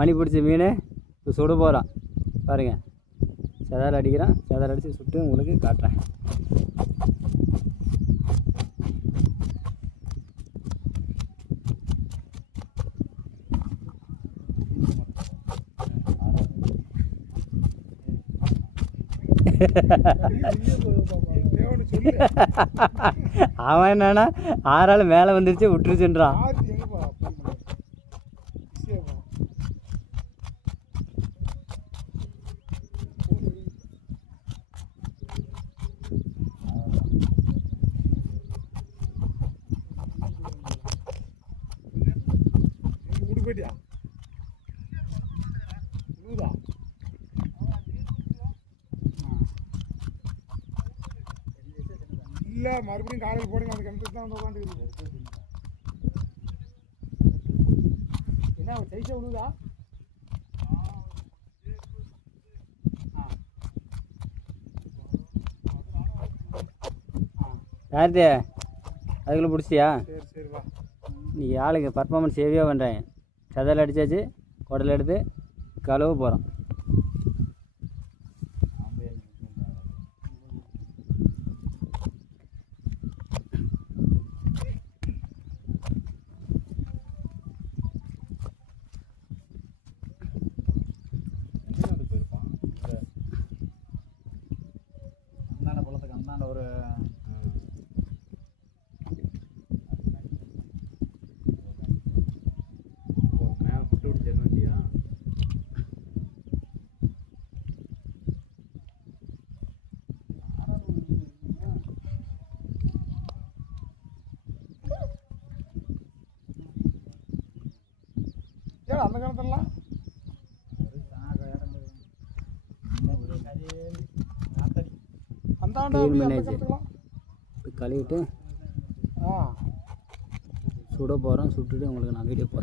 மணி பிடிச்ச மீன் இப்போ சுட போகிறோம் பாருங்கள். செதால் அடிக்கிறோம். செதால் அடித்து சுட்டு உங்களுக்கு காட்டுறேன். அவன் என்னன்னா 6 ஆள் மேலே வந்துருச்சு விட்டுருச்சுன்றான். இல்லை மறுபடியும் காலையில் போடுங்க. அந்த கிணத்துக்கு தான் வந்து உட்காந்துக்குது. என்ன சைஸை விழுதா? யார்த்தே அதுக்குள்ளே பிடிச்சிட்டியா? சரி சரி வா. நீ ஆளுங்க பர்ஃபார்மன்ஸ் சேவியாக பண்ணுறேன். செதால் அடித்தாச்சு. குடல் எடுத்து கழுவ போகிறோம். ஒரு மேலே புட்டு விட்டு வேண்டியா? ஏன் அந்த கிணத்துலாம் கழுவிட்டு சுட போகிறோம். சுட்டுட்டு உங்களுக்கு நான் வீடியோ போடுறேன்.